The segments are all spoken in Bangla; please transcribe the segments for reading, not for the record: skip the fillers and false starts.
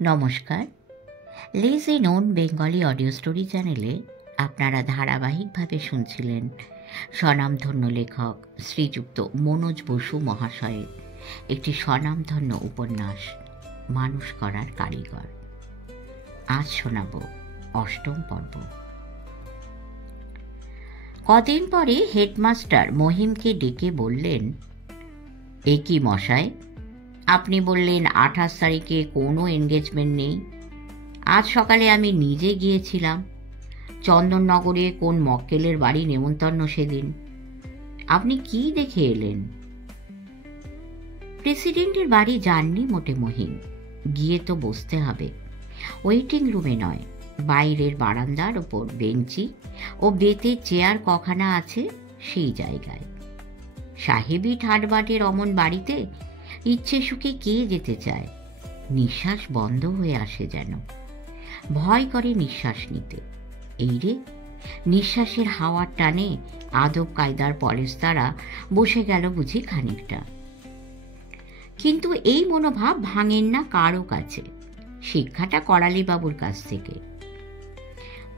নমস্কার। Lazy known Bengali audio story চ্যানেলে আপনারা ধারাবাহিকভাবে শুনছিলেন স্বনামধন্য লেখক শ্রীযুক্ত মনোজ বসু মহাশয়ের একটি স্বনামধন্য উপন্যাস মানুষ করার কারিগর। আজ শোনাব অষ্টম পর্ব। কদিন পরে হেডমাস্টার মহিমকে ডেকে বললেন, এ কি মশাই, আপনি বললেন 28 তারিখে কোনো এনগেজমেন্ট নেই। আজ সকালে আমি নিজে গিয়েছিলাম চন্দননগরে কোন মক্কেলের বাড়ি নেমন্তন্ন সেদিন। আপনি কি দেখে এলেন? প্রেসিডেন্টের বাড়ি যাননি মোটে মহিম, গিয়ে তো বসতে হবে। ওয়েটিং রুমে নয়, বাইরের বারান্দার ওপর বেঞ্চি ও বেতের চেয়ার কখানা আছে সেই জায়গায়। সাহেবী ঠাটবাটের অমন বাড়িতে ইচ্ছে সুখে কে যেতে চায়? নিঃশ্বাস বন্ধ হয়ে আসে যেন, ভয় করে নিঃশ্বাস নিতে। এই রে, নিঃশ্বাসের হাওয়ার টানে আদব কায়দার পলেস্তারা বসে গেল বুঝি খানিকটা। কিন্তু এই মনোভাব ভাঙেন না কারো কাছে, শিক্ষাটা করালি বাবুর কাছ থেকে।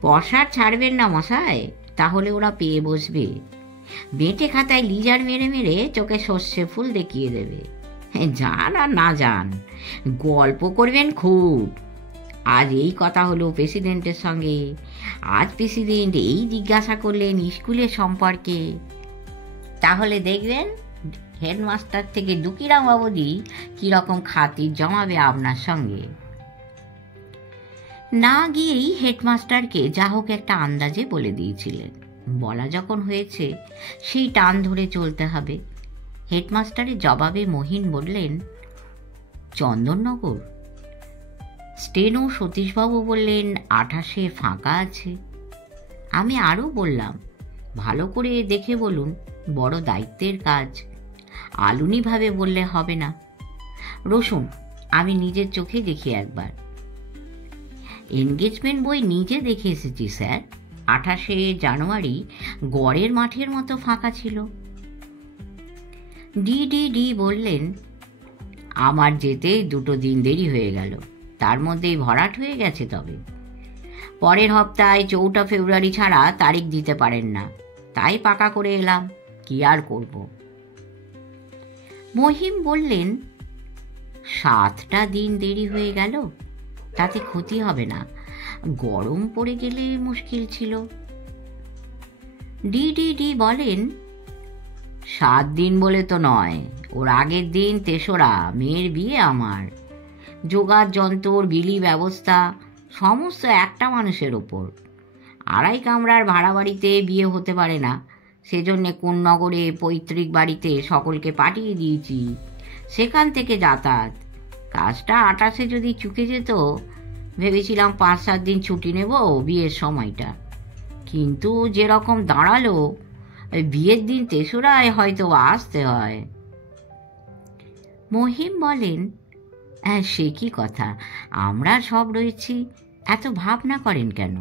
পসার ছাড়বেন না মশাই, তাহলে ওরা পেয়ে বসবে। বেঁটে খাতায় লিজার মেরে মেরে চোখে সর্ষে ফুল দেখিয়ে দেবে। যান আর না যান, গল্প করবেন খুব। আজ এই কথা হলো প্রেসিডেন্টের সঙ্গে, আজ প্রেসিডেন্ট এই জিজ্ঞাসা করলেন স্কুলের সম্পর্কে। তাহলে দেখবেন হেডমাস্টার থেকে দুকিরাম বাবুদি কিরকম খাতির জমাবে আপনার সঙ্গে। না গিয়েই হেডমাস্টারকে যা হোক একটা আন্দাজে বলে দিয়েছিলেন, বলা যখন হয়েছে সেই টান ধরে চলতে হবে। হেডমাস্টারের জবাবে মহিন বললেন, চন্দননগর? স্টেনো সতীশবাবু বললেন 28-এ ফাঁকা আছে। আমি আরও বললাম, ভালো করে দেখে বলুন, বড় দায়িত্বের কাজ, আলুনিভাবে বললে হবে না। রসুন, আমি নিজের চোখে দেখি একবার। এনগেজমেন্ট বই নিজে দেখে এসেছি স্যার। 28শে জানুয়ারি গড়ের মাঠের মতো ফাঁকা ছিল। ডি বললেন, আমার যেতে 2 দিন দেরি হয়ে গেল, তার মধ্যেই ভরাট হয়ে গেছে। তবে পরের হপ্তায় 4 ফেব্রুয়ারি ছাড়া তারিখ দিতে পারেন না, তাই পাকা করে এলাম। কি আর করব? মহিম বললেন, 7টা দিন দেরি হয়ে গেল, তাতে ক্ষতি হবে না, গরম পড়ে গেলে মুশকিল ছিল। ডি বলেন, 7 দিন বলে তো নয়, ওর আগের দিন 3রা, মেয়ের বিয়ে আমার। যোগাড় যন্ত্র, বিলি ব্যবস্থা সমস্ত একটা মানুষের ওপর। 2.5 কামরার ভাড়া বাড়িতে বিয়ে হতে পারে না, সেজন্য কোন নগরে পৈতৃক বাড়িতে সকলকে পাঠিয়ে দিয়েছি, সেখান থেকে যাতায়াত। কাজটা 28-এ যদি চুকে যেত, ভেবেছিলাম 5-7 দিন ছুটি নেব বিয়ের সময়টা, কিন্তু যেরকম দাঁড়ালো, বিয়ের দিন 3রায় হয়তো আসতে হয়। মহিম বলেন, হ্যাঁ সে কি কথা, আমরা সব রয়েছি, এত ভাবনা করেন কেন?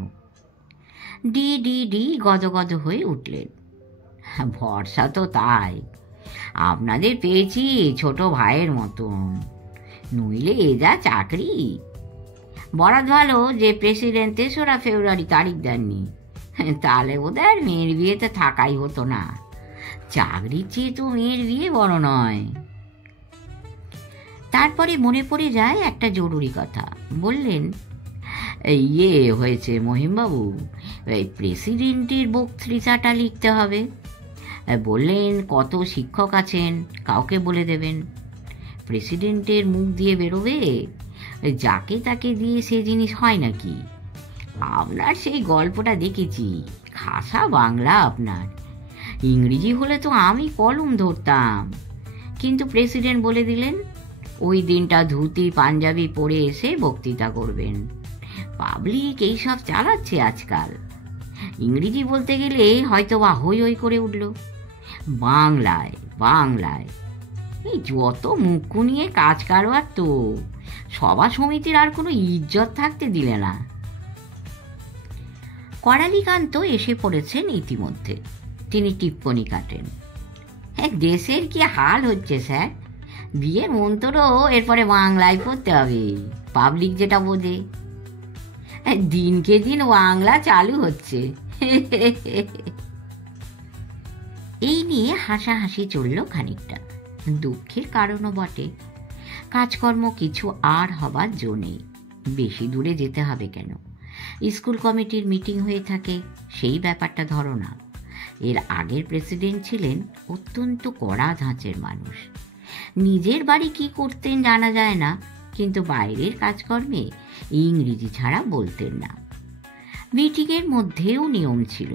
ডি গদগদ হয়ে উঠলেন। ভরসা তো তাই, আপনাদের পেয়েছি ছোট ভাইয়ের মতন, নইলে এ যা চাকরি। বরাত ভালো যে প্রেসিডেন্ট 3রা ফেব্রুয়ারি তারিখ দেননি, তাহলে ওদের মেয়ের বিয়েতে থাকাই হতো না। চাকরির চেয়ে তো মেয়ের বিয়ে বড় নয়। তারপরে মনে পড়ে যায় একটা জরুরি কথা। বললেন, ইয়ে হয়েছে মহিমবাবু, এই প্রেসিডেন্টের বক্তৃতাটা লিখতে হবে। বললেন কত শিক্ষক আছেন, কাউকে বলে দেবেন। প্রেসিডেন্টের মুখ দিয়ে বেরোবে, যাকে তাকে দিয়ে সে জিনিস হয় নাকি? আপনার সেই গল্পটা দেখেছি, খাসা বাংলা আপনার। ইংরেজি হলে তো আমি কলম ধরতাম, কিন্তু প্রেসিডেন্ট বলে দিলেন ওই দিনটা ধুতি পাঞ্জাবি পরে এসে বক্তৃতা করবেন। পাবলিক এইসব চালাচ্ছে আজকাল। ইংরেজি বলতে গেলে হয়তো বা হই হই করে উঠল। বাংলায় এই যত মুখ কুনিয়ে কাজ কারবার, তো সভা সমিতির আর কোনো ইজ্জত থাকতে দিলে না। করালিকান্ত এসে পড়েছেন ইতিমধ্যে, তিনি টিপ্পনি কাটেন। দেশের কি হাল হচ্ছে স্যার, বিয়ের মন্ত্র এরপরে বাংলায় পড়তে হবে। পাবলিক যেটা বোঝে। দিনকে দিন বাংলা চালু হচ্ছে। এই নিয়ে হাসাহাসি চলল খানিকটা। দুঃখের কারণও বটে। কাজকর্ম কিছু আর হবার জো নেই। বেশি দূরে যেতে হবে কেন? স্কুল কমিটির মিটিং হয়ে থাকে, সেই ব্যাপারটা ধরো না। এর আগের প্রেসিডেন্ট ছিলেন অত্যন্ত কড়া ধাঁচের মানুষ। নিজের বাড়ি কি করতেন জানা যায় না, কিন্তু বাইরের কাজকর্মে ইংরেজি ছাড়া বলতেন না। মিটিংয়ের মধ্যেও নিয়ম ছিল,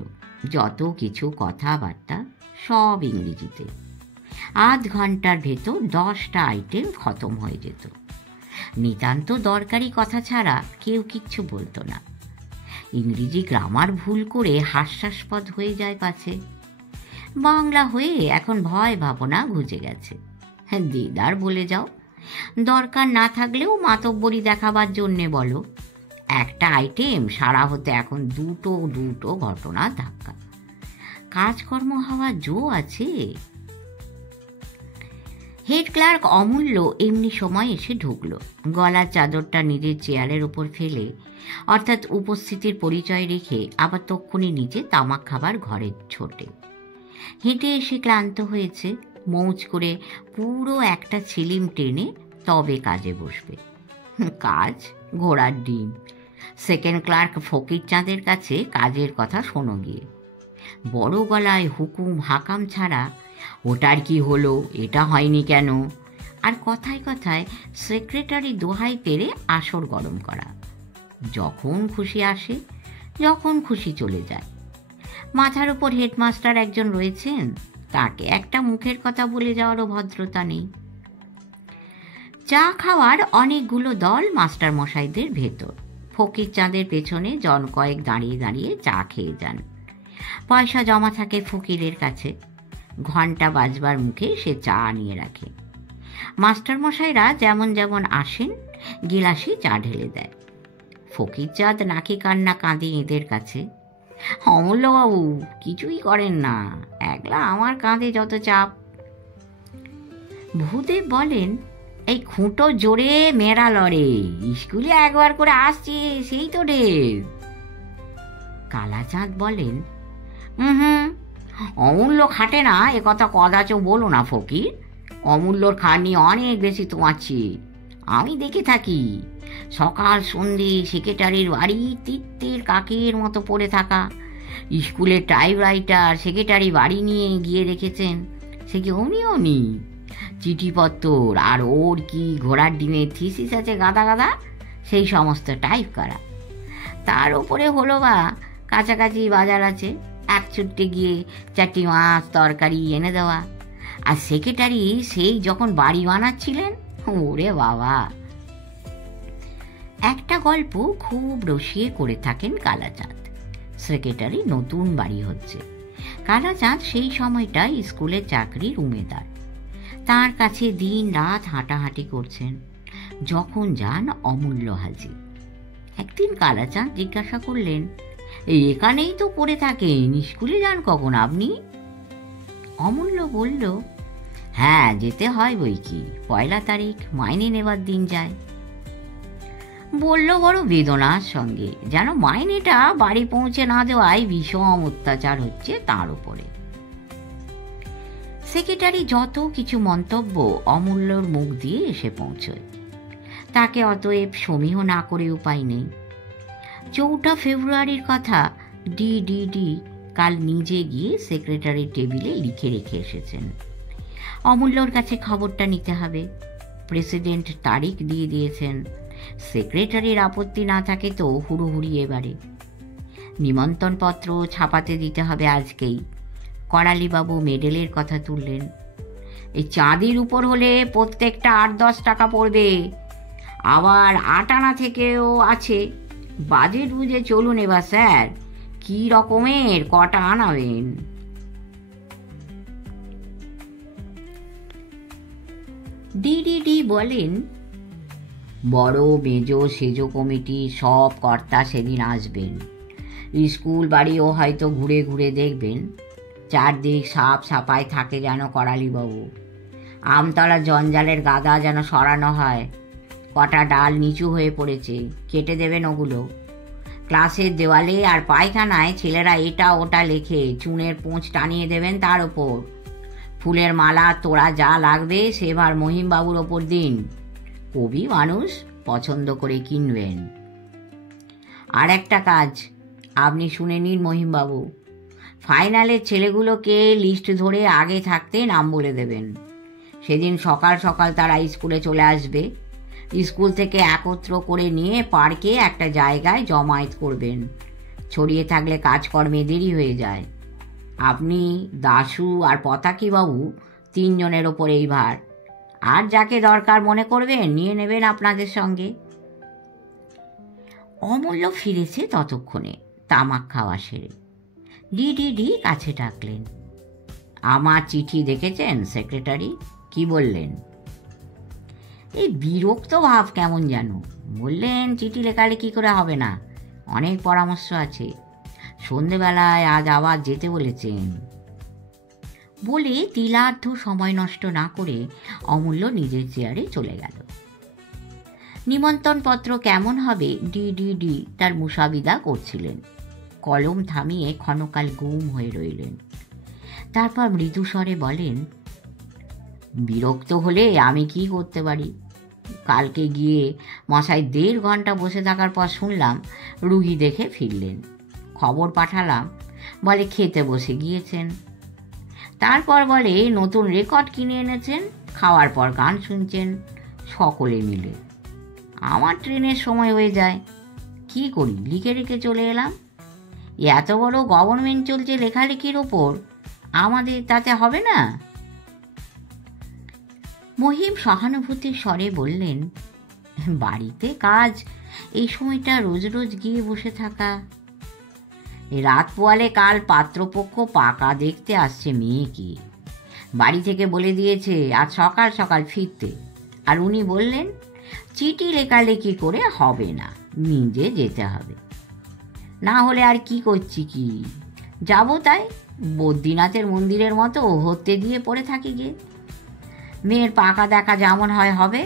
যত কিছু কথাবার্তা সব ইংরেজিতে। আধ ঘন্টার ভেতর 10টা আইটেম খতম হয়ে যেত। নিতান্ত দরকারি কথা ছাড়া কেউ কিচ্ছু বলতো না। ইংরেজি গ্রামার ভুল করে হাস্যাস্পদ হয়ে যায় পাছে। বাংলা হয়ে এখন ভয় ভাবনা ঘুচে গেছে। দিদার বলে যাও, দরকার না থাকলেও মাতব্বরি দেখাবার জন্যে বলো। একটা আইটেম সারা হতে এখন দুটো দুটো ঘটনা ধাক্কা। কাজকর্ম হওয়ার জো আছে। হেড ক্লার্ক অমূল্য এমনি সময় এসে ঢুকলো। গলার চাদরটা নিজের চেয়ারের ওপর ফেলে, অর্থাৎ উপস্থিতির পরিচয় রেখে আবার তক্ষুনি নিচে তামাক খাবার ঘরে ছোটে। হেঁটে এসে ক্লান্ত হয়েছে, মৌজ করে পুরো একটা ছিলিম টেনে তবে কাজে বসবে। কাজ ঘোড়ার ডিম। সেকেন্ড ক্লার্ক ফকির চাঁদের কাছে কাজের কথা শোনো গিয়ে। বড় গলায় হুকুম হাকাম ছাড়া ওটার কি হলো, এটা হয়নি কেন, আর কথায় কথায় সেক্রেটারি দোহাই পেরে আসর গরম করা। যখন খুশি আসে, যখন খুশি চলে যায়। মাথার উপর হেডমাস্টার একজন রয়েছেন, তাকে একটা মুখের কথা বলে যাওয়ারও ভদ্রতা নেই। চা খাওয়ার অনেকগুলো দল মাস্টার মশাইদের ভেতর। ফকির চাঁদের পেছনে জন কয়েক দাঁড়িয়ে দাঁড়িয়ে চা খেয়ে যান। পয়সা জমা থাকে ফকিরের কাছে। ঘন্টা বাজবার মুখে সে চা নিয়ে রাখে। মাস্টার মশাইরা যেমন যেমন আসেন, গিলাসে চা ঢেলে দেয়। ফকির চাঁদ নাকি কান্না কাঁদে এদের কাছে। অমূল্যবাবু কিছুই করেন না, একলা আমার কাঁধে যত চাপ। ভূদেব বলেন, এই খুঁটো জোরে মেরা লড়ে, স্কুলে একবার করে আসছে সেই তো ঢের। কালাচাঁদ বলেন, অমূল্য খাটে না, এ কথা কদাচ বলো না ফকির। অমূল্যর খাটনি অনেক বেশি তোমার চেয়ে। আমি দেখে থাকি, সকাল সন্ধে সেক্রেটারির বাড়ি তিত্তের কাকের মতো পড়ে থাকা। স্কুলের টাইপরাইটার সেক্রেটারি বাড়ি নিয়ে গিয়ে দেখেছেন, সে কি অমনি চিঠিপত্র আর ওর কি ঘোড়ার ডিমের থিসিস আছে গাদা গাদা, সেই সমস্ত টাইপ করা। তার ওপরে হলো বা কাছাকাছি বাজার আছে, এক ছুটতে গিয়ে 4টি মাছ তরকারি এনে দেওয়া। আর সেক্রেটারি সেই যখন বাড়ি বানাচ্ছিলেন, ওরে বাবা। একটা গল্প খুব রসিয়ে করে থাকেন কালাচাঁদ। সেক্রেটারি নতুন বাড়ি হচ্ছে। কালাচাঁদ সেই সময়টা স্কুলের চাকরির উমেদার। তার কাছে দিন রাত হাঁটাহাঁটি করছেন। যখন যান অমূল্য হাজির। একদিন কালাচাঁদ জিজ্ঞাসা করলেন, এখানেই তো পড়ে থাকেন, স্কুলে যান কখন আপনি? অমূল্য বলল, হ্যাঁ যেতে হয় বই কি, 1 তারিখ মাইনে নেবার দিন যায়। বলল বড় বেদনার সঙ্গে, যেন মাইনেটা বাড়ি পৌঁছে না দেওয়ায় ভীষণ অত্যাচার হচ্ছে তার উপরে। সেক্রেটারি যত কিছু মন্তব্য অমূল্যর মুখ দিয়ে এসে পৌঁছয়। তাকে অতএব সমীহ না করে উপায় নেই। 4 ফেব্রুয়ারির কথা ডিডিডি কাল নিজে গিয়ে সেক্রেটারির টেবিলে লিখে রেখে এসেছেন। অমূল্যর কাছে খবরটা নিতে হবে। প্রেসিডেন্ট তারিখ দিয়ে দিয়েছেন। সেক্রেটারির আপত্তি না থাকে তো হুড়োহুড়ি এবারে। নিমন্ত্রণপত্র ছাপাতে দিতে হবে আজকেই। করালিবাবু মেডেলের কথা তুললেন। এই চাঁদির উপর হলে প্রত্যেকটা 8-10 টাকা পড়বে। আবার 8 আনা থেকেও আছে। বাজেট বুঝে চলুন এবার স্যার, কি রকমের কটা আনাবেন? ডিডিডি বলেন, বড় মেজ সেজ কমিটি সব কর্তা সেদিন আসবেন। স্কুল বাড়িও হয়তো ঘুরে ঘুরে দেখবেন। চারদিক সাপ সাপাই থাকে যেন করালিবাবু। আমতলা জঞ্জালের গাদা যেন সরানো হয়। কটা ডাল নিচু হয়ে পড়েছে, কেটে দেবেন ওগুলো। ক্লাসের দেওয়ালে আর পায়খানায় ছেলেরা এটা ওটা লেখে, চুনের পোঁচ টানিয়ে দেবেন তার ওপর। ফুলের মালা তোড়া যা লাগবে সেবার মহিমবাবুর ওপর দিন। কবি মানুষ, পছন্দ করে কিনবেন। আর একটা কাজ আপনি শুনে নিন মহিমবাবু, ফাইনালের ছেলেগুলোকে লিস্ট ধরে আগে থাকতে নাম বলে দেবেন। সেদিন সকাল সকাল তারা স্কুলে চলে আসবে। স্কুল থেকে একত্র করে নিয়ে পার্কে একটা জায়গায় জমায়েত করবেন। ছড়িয়ে থাকলে কাজকর্মে দেরি হয়ে যায়। আপনি, দাশু আর পতাকিবাবু 3 জনের ওপর এই ভার। আর যাকে দরকার মনে করবেন নিয়ে নেবেন আপনাদের সঙ্গে। অমূল্য ফিরেছে ততক্ষণে তামাক খাওয়া সেরে। ডি কাছে ডাকলেন। আমার চিঠি দেখেছেন সেক্রেটারি? কি বললেন? এই বিরক্ত ভাব কেমন যেন। বললেন চিঠি লেখালেখি করে হবে না, অনেক পরামর্শ আছে। সন্ধেবেলায় আজ আবার যেতে বলেছেন। বলে তিলার্ধ সময় নষ্ট না করে অমূল্য নিজের চেয়ারে চলে গেল। নিমন্ত্রণপত্র কেমন হবে ডি তার মুসাবিদা করছিলেন। কলম থামিয়ে ক্ষণকাল গুম হয়ে রইলেন। তারপর মৃদুস্বরে বলেন, বিরক্ত হলে আমি কি করতে পারি? কালকে গিয়ে মশাই 1.5 ঘন্টা বসে থাকার পর শুনলাম রুগী দেখে ফিরলেন। খবর পাঠালাম, বলে খেতে বসে গিয়েছেন। তারপর বলে নতুন রেকর্ড কিনে এনেছেন, খাওয়ার পর গান শুনছেন সকলে মিলে। আমার ট্রেনের সময় হয়ে যায়, কি করি, লিখে রেখে চলে এলাম। এত বড় গভর্নমেন্ট চলছে লেখালেখির ওপর, আমাদের তাতে হবে না? মহিম সহানুভূতির স্বরে বললেন, বাড়িতে কাজ, এই সময়টা রোজ রোজ গিয়ে বসে থাকা। রাত পোয়ালে কাল পাত্রপক্ষ পাকা দেখতে আসছে মেয়েকে। বাড়ি থেকে বলে দিয়েছে আজ সকাল সকাল ফিরতে। আর উনি বললেন চিঠি লেখালেখি করে হবে না, নিজে যেতে হবে। না হলে আর কি করছি কি, যাবো তাই বদ্রীনাথের মন্দিরের মতো হতে দিয়ে পড়ে থাকি গে। মেয়ের পাকা দেখা যেমন হয় হবে।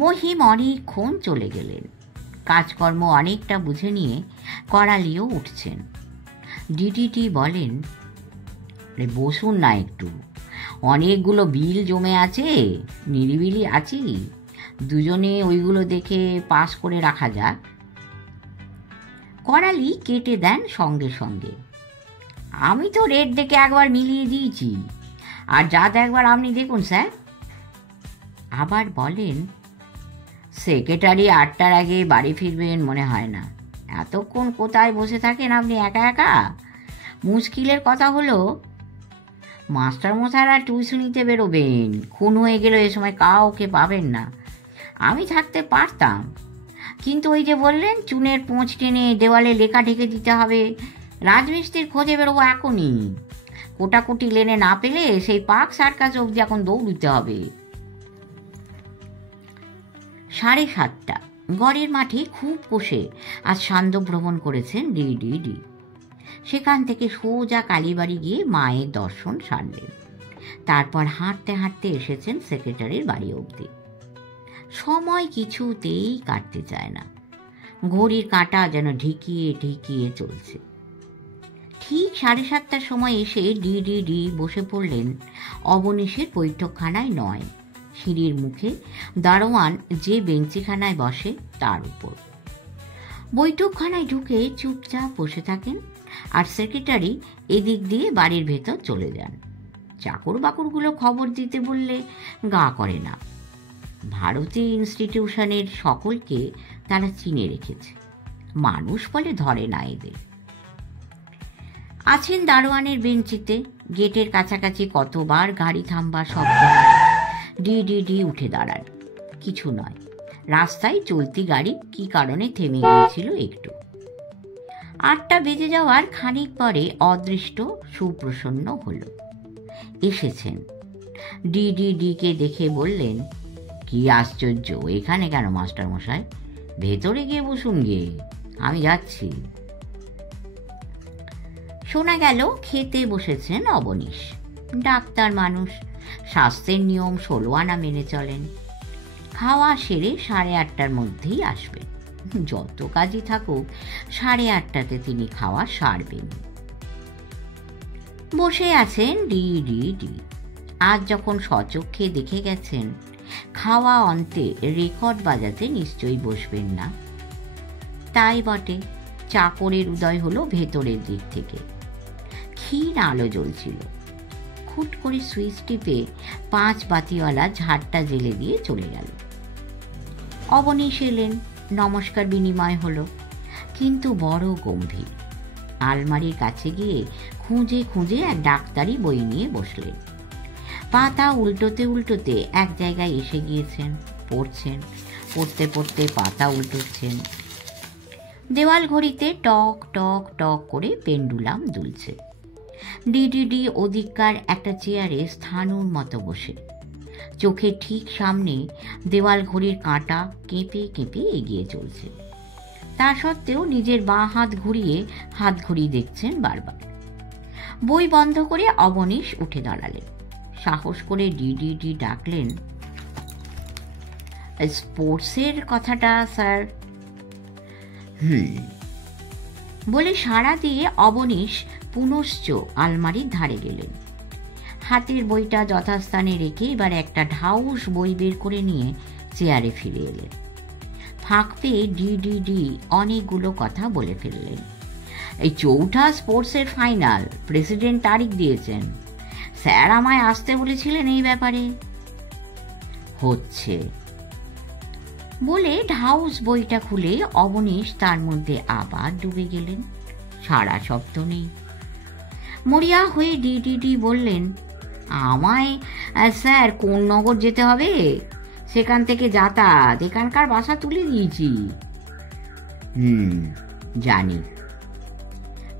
মহিম অনেকক্ষণ চলে গেলেন। কাজকর্ম অনেকটা বুঝে নিয়ে করালিও উঠছেন। ডিটি বলেন, বসুন না একটু, অনেকগুলো বিল জমে আছে, নিরিবিলি আছি, দুজনে ওইগুলো দেখে পাস করে রাখা যাক। করালি কেটে দেন সঙ্গে সঙ্গে, আমি তো রেট দেখে একবার মিলিয়ে দিয়েছি, আর যা দেখবার আপনি দেখুন স্যার। আবার বলেন, সেক্রেটারি 8টার আগে বাড়ি ফিরবেন মনে হয় না। এতক্ষণ কোথায় বসে থাকেন আপনি একা একা? মুশকিলের কথা হলো মাস্টারমশাইরা টিউশনিতে বেরোবেন, খুন হয়ে গেল এ সময় কাউকে পাবেন না। আমি থাকতে পারতাম, কিন্তু ওই যে বললেন চুনের পোঁচ টেনে দেওয়ালে লেখা ঢেকে দিতে হবে, রাজমিস্ত্রির খোঁজে বেরোবো এখনই। কোটাকুটি লেনে না পেলে সেই পার্ক সার্কাস অবধি এখন দৌড়তে হবে। 7:30 গড়ের মাঠে খুব কষে আজ সান্ধ্য ভ্রমণ করেছেন ডি। সেখান থেকে সোজা কালীবাড়ি গিয়ে মায়ের দর্শন সারলেন। তারপর হাঁটতে হাঁটতে এসেছেন সেক্রেটারির বাড়ি অবধি। সময় কিছুতেই কাটতে চায় না, ঘড়ির কাঁটা যেন ঢিকিয়ে ঢিকিয়ে চলছে। ঠিক 7:30টার সময় এসে ডি বসে পড়লেন অবনীশের বৈঠকখানায় নয়, সিঁড়ির মুখে দারোয়ান যে বেঞ্চিখানায় বসে তার উপর। বৈঠকখানায় ঢুকে চুপচাপ বসে থাকেন, আর সেক্রেটারি এদিক দিয়ে বাড়ির ভেতর চলে যান। চাকর বাকরগুলো খবর দিতে বললে গা করে না। ভারতী ইনস্টিটিউশনের সকলকে তারা চিনে রেখেছে, মানুষ বলে ধরে না এদের। আছেন দারোয়ানের বেঞ্চিতে, গেটের কাছাকাছি কতবার গাড়ি থামবার শব্দ হয়। ডি উঠে দাঁড়ান, কিছু নয়, রাস্তায় চলতি গাড়ি কি কারণে থেমে গিয়েছিল একটু। 8টা বেজে যাওয়ার খানিক পরে অদৃষ্ট সুপ্রসন্ন হল, এসেছেন। ডিকে দেখে বললেন, কি আশ্চর্য, এখানে কেন মাস্টার মশাই? ভেতরে গিয়ে বসুন গে, আমি যাচ্ছি। শোনা গেল খেতে বসেছেন অবনীশ। ডাক্তার মানুষ, স্বাস্থ্যের নিয়ম 16 আনা মেনে চলেন। খাওয়া সেরে 8:30টার মধ্যেই আসবেন। যত কাজই থাকুক 8:30টাতে তিনি খাওয়া সারবেন। বসে আছেন ডি। আজ যখন সচক্ষে দেখে গেছেন খাওয়া অন্তে রেকর্ড বাজাতে নিশ্চয়ই বসবেন না। তাই বটে, চাকরের উদয় হলো ভেতরের দিক থেকে। ক্ষীণ আলো জ্বলছিল। খুট করে সুইচ টিপে 5 বাতিওয়ালা ঝাড়টা জ্বেলে দিয়ে চলে গেল। অবনীশ এলেন, নমস্কার বিনিময় হলো, কিন্তু বড় গম্ভীর। আলমারির কাছে গিয়ে খুঁজে খুঁজে এক ডাক্তারি বই নিয়ে বসলেন। পাতা উল্টোতে এক জায়গায় এসে গিয়েছেন, পড়ছেন। পড়তে পড়তে পাতা উল্টোচ্ছেন। দেওয়াল ঘড়িতে টক টক টক করে পেন্ডুলাম দুলছে। ডি ওদিককার একটা চেয়ারে স্থানুর মতো বসে, চোখের ঠিক সামনে দেওয়াল ঘড়ির কাঁটা কেঁপে কেঁপে এগিয়ে চলছে। তা সত্ত্বেও নিজের বাঁ হাত ঘুরিয়ে হাত ঘড়ি দেখছেন বারবার। বই বন্ধ করে অবনীশ উঠে দাঁড়ালেন। সাহস করে ডি ডাকলেন, স্পোর্টসের কথাটা স্যার। বলে সাড়া দিয়ে অবনীশ পুনশ্চ আলমারির ধারে গেলেন। হাতের বইটা যথাস্থানে রেখে এবার একটা ঢাউস বই বের করে নিয়ে চেয়ারে ফিরে এলেন। ফাঁক পেয়ে ডি অনেকগুলো কথা বলে ফেললেন। এই 4ঠা স্পোর্টসের ফাইনাল, প্রেসিডেন্ট তারিখ দিয়েছেন। স্যার আমায় আসতে বলেছিলেন এই ব্যাপারে। হচ্ছে বলে ঢাউস বইটা খুলে অবনীশ তার মধ্যে আবার ডুবে গেলেন। সারা শব্দ নেই। মরিয়া হয়ে ডি বললেন, আমায় স্যার কোন নগর যেতে হবে? সেখান থেকে যাতায়াত, এখানকার বাসা তুলে দিয়েছি। জানি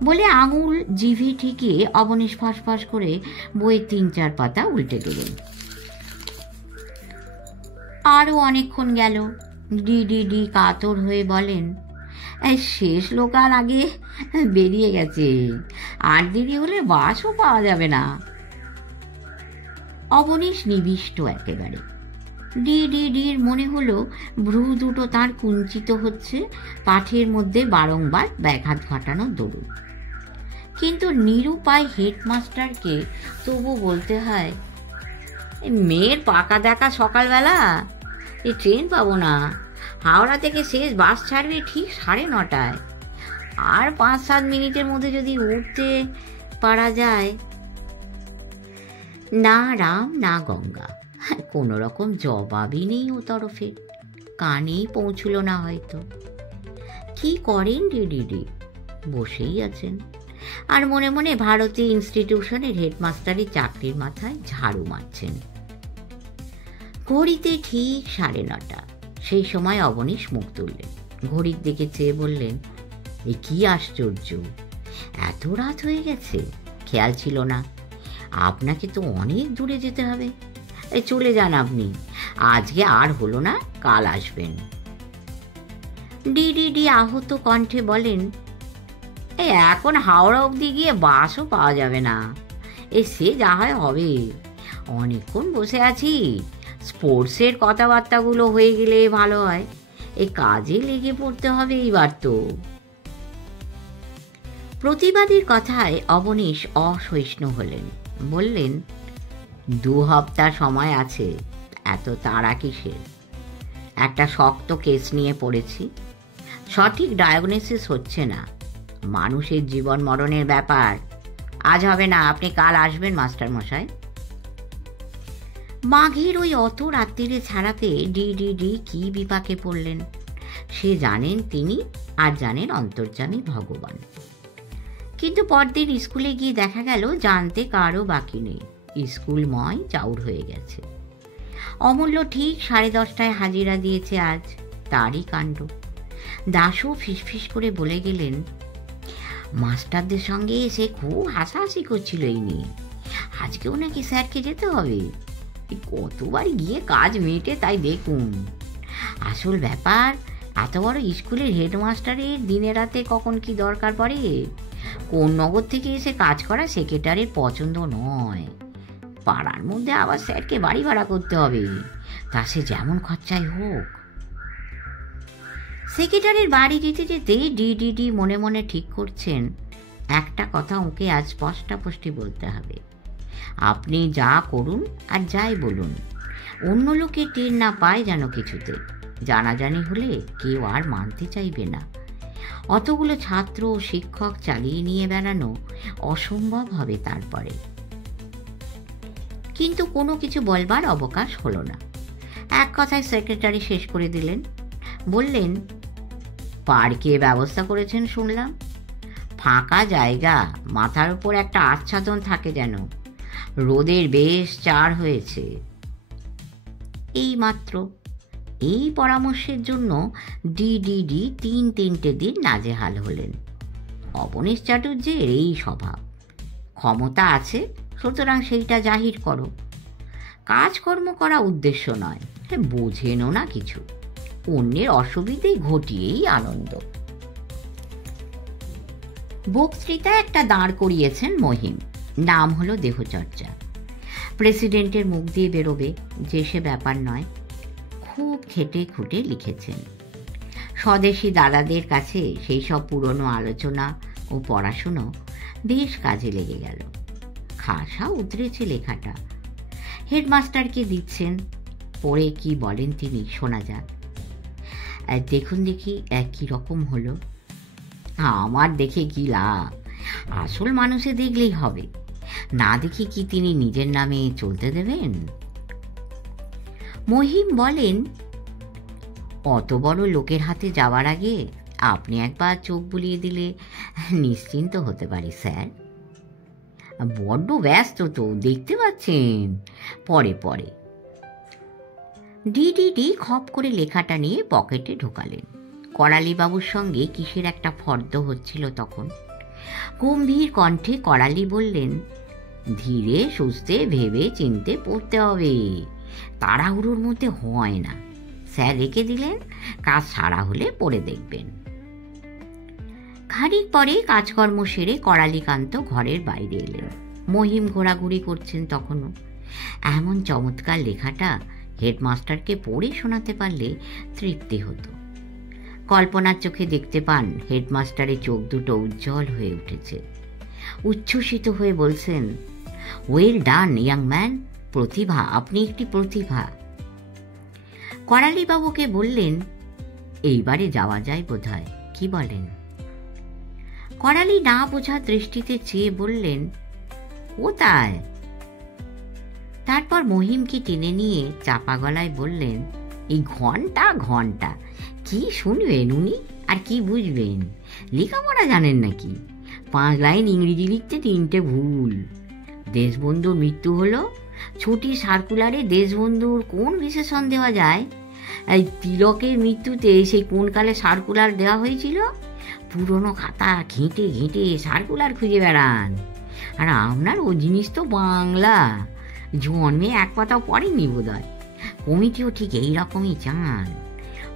বলে আঙুল জিভে ঠেকিয়ে অবনীশ ফাঁস করে বইয়ের 3-4 পাতা উল্টে গেলেন। আরো অনেকক্ষণ গেল। ডি কাতর হয়ে বলেন, শেষ লোকাল আগে বেরিয়ে গেছে, আর দেরি হলে বাসও পাওয়া যাবে না। অবনীশ নিবিষ্ট একেবারে। ডির মনে হলো ভ্রু দুটো তার কুঞ্চিত হচ্ছে, পাঠের মধ্যে বারংবার ব্যাঘাত ঘটানোর দরুন। কিন্তু নিরুপায় হেডমাস্টারকে তবু বলতে হয়, মেয়ের পাকা দেখা সকালবেলা, এই ট্রেন পাবো না। হাওড়া থেকে শেষ বাস ছাড়বে ঠিক 9:30টায়। আর 5-7 মিনিটের মধ্যে যদি উঠতে পারা যায়। না রাম না গঙ্গা, কোনো রকম জবাবই নেই ও তরফে। কানেই পৌঁছল না হয়তো। কি করেন ডি? বসেই আছেন আর মনে মনে ভারতীয় ইনস্টিটিউশনের হেডমাস্টারের চাকরির মাথায় ঝাড়ু মারছেন। ঘড়িতে ঠিক 9:30। সেই সময় অবনীশ মুখ তুললেন, ঘড়ির দিকে চেয়ে বললেন, এ কি আশ্চর্য, এত রাত হয়ে গেছে, খেয়াল ছিল না। আপনাকে তো অনেক দূরে যেতে হবে। চলে যান আপনি, আজকে আর হলো না, কাল আসবেন। ডি আহত কণ্ঠে বলেন, এখন হাওড়া অবধি গিয়ে বাসও পাওয়া যাবে না। সে যা হয় হবে। অনেকক্ষণ বসে আছি, স্পোর্টসের কথাবার্তাগুলো হয়ে গেলে ভালো হয়। এই কাজে লেগে পড়তে হবে এইবার তো। প্রতিবাদীর কথায় অবনীশ অসহিষ্ণু হলেন, বললেন, 2 সপ্তাহ সময় আছে, এত তাড়া কিসের? একটা শক্ত কেস নিয়ে পড়েছি, সঠিক ডায়াগনোসিস হচ্ছে না। মানুষের জীবন মরণের ব্যাপার। আজ হবে না, আপনি কাল আসবেন মাস্টার মশাই। মাঘের ওই অত রাত্রিরে ছাড়া পেয়ে ডি কি বিপাকে পড়লেন সে জানেন তিনি, আর জানেন অন্তর্যামী ভগবান। কিন্তু পরদিন স্কুলে গিয়ে দেখা গেল জানতে কারও বাকি নেই, স্কুলময় চাউর হয়ে গেছে। অমূল্য ঠিক 10:30টায় হাজিরা দিয়েছে আজ, তারই কাণ্ড। দাশু ফিসফিস করে বলে গেলেন, মাস্টারদের সঙ্গে সে খুব হাসাহাসি করছিল এই নিয়ে, আজকেও নাকি স্যারকে যেতে হবে। কতবার গিয়ে কাজ মেটে তাই দেখুন। আসল ব্যাপার, এত বড় স্কুলের হেডমাস্টারের দিনে রাতে কখন কি দরকার পড়ে। কোন নগর থেকে এসে কাজ করা সেক্রেটারির পছন্দ নয়। পাড়ার মধ্যে আবার স্যারকে বাড়ি ভাড়া করতে হবে, তা সে যেমন খরচাই হোক। সেক্রেটারির বাড়ি যেতে যেতে ডিডিডি মনে মনে ঠিক করছেন, একটা কথা ওকে আজ স্পষ্টাস্পষ্টি বলতে হবে। আপনি যা করুন আর যাই বলুন, অন্য লোকে টের না পায় যেন কিছুতে। জানাজানি হলে কেউ আর মানতে চাইবে না। অতগুলো ছাত্র ও শিক্ষক চালিয়ে নিয়ে বেড়ানো অসম্ভব হবে তারপরে। কিন্তু কোনো কিছু বলবার অবকাশ হলো না। এক কথায় সেক্রেটারি শেষ করে দিলেন। বললেন, পার্কে ব্যবস্থা করেছেন শুনলাম। ফাঁকা জায়গা, মাথার উপর একটা আচ্ছাদন থাকে যেন। রোদের বেশ চার হয়েছে। এই মাত্র এই পরামর্শের জন্য ডিডিডি 3 দিন নাজেহাল হলেন। অবনীশ চাটুর্যের এই স্বভাব। ক্ষমতা আছে, সুতরাং সেইটা জাহির করো। কাজকর্ম করা উদ্দেশ্য নয়, বোঝেনও না কিছু। অন্যের অসুবিধে ঘটিয়েই আনন্দ। বক্তৃতা একটা দাঁড় করিয়েছেন মহিম। নাম হলো দেহচর্চা। প্রেসিডেন্টের মুখ দিয়ে বেরোবে যে সে ব্যাপার নয়। খুব খেটে খুঁটে লিখেছেন। স্বদেশী দাদাদের কাছে সেই সব পুরনো আলোচনা ও পড়াশুনো বেশ কাজে লেগে গেল। খাসা উতরেছে লেখাটা। হেডমাস্টারকে দিচ্ছেন, পড়ে কি বলেন তিনি শোনা যাক। দেখুন দেখি কি রকম হলো। আমার দেখে কি লাভ? আসল মানুষে দেখলেই হবে, না দেখি কি তিনি নিজের নামে চলতে দেবেন? মহিম বলেন, অত বড় লোকের হাতে যাওয়ার আগে আপনি একবার চোখ বুলিয়ে দিলে নিশ্চিন্ত হতে পারি স্যার। বড্ড ব্যস্ত তো, দেখতে পাচ্ছেন। পরে পরে। ডিডিডি খপ করে লেখাটা নিয়ে পকেটে ঢোকালেন। করালিবাবুর সঙ্গে কিসের একটা ফর্দ হচ্ছিল তখন। গম্ভীর কণ্ঠে করালি বললেন, ধীরে সুস্থে ভেবে চিনতে পড়তে হবে, তাড়াহুড়োর মধ্যে হয় না। স্যার রেখে দিলেন, কাজ সারা হলে পড়ে দেখবেন। খানিক পরে কাজকর্ম সেরে করালিকান্ত ঘরের বাইরে এলেন। মহিম ঘোরাঘুরি করছেন তখনও। এমন চমৎকার লেখাটা হেডমাস্টারকে পড়ে শোনাতে পারলে তৃপ্তি হতো। কল্পনার চোখে দেখতে পান হেডমাস্টারের চোখ দুটো উজ্জ্বল হয়ে উঠেছে। উচ্ছ্বসিত হয়ে বলছেন, ওয়েল ডান ইয়াং ম্যান, প্রতিভা, আপনি একটি প্রতিভা। করালিবাবুকে বললেন, এইবারে যাওয়া যায় বোধহয়, কি বলেন? করালি না বোঝা দৃষ্টিতে চেয়ে বললেন, কোথায়? তারপর মহিমকে টেনে নিয়ে চাপা গলায় বললেন, এই ঘন্টা ঘন্টা কি শুনবেন উনি, আর কি বুঝবেন? লেখাপড়া জানেন নাকি? 5 লাইন ইংরেজি লিখতে 3টে ভুল। দেশবন্ধুর মৃত্যু হলো, ছুটি সার্কুলারে দেশবন্ধুর কোন বিশেষণ দেওয়া যায়? এই তিলকের মৃত্যুতে সেই কোন কালে সার্কুলার দেওয়া হয়েছিল? পুরনো খাতা ঘেঁটে ঘেঁটে সার্কুলার খুঁজে বেড়ান। আর আপনার ও জিনিস তো বাংলা, জন্মে এক পাতাও পড়েনি বোধহয়। কমিটিও ঠিক এইরকমই চান।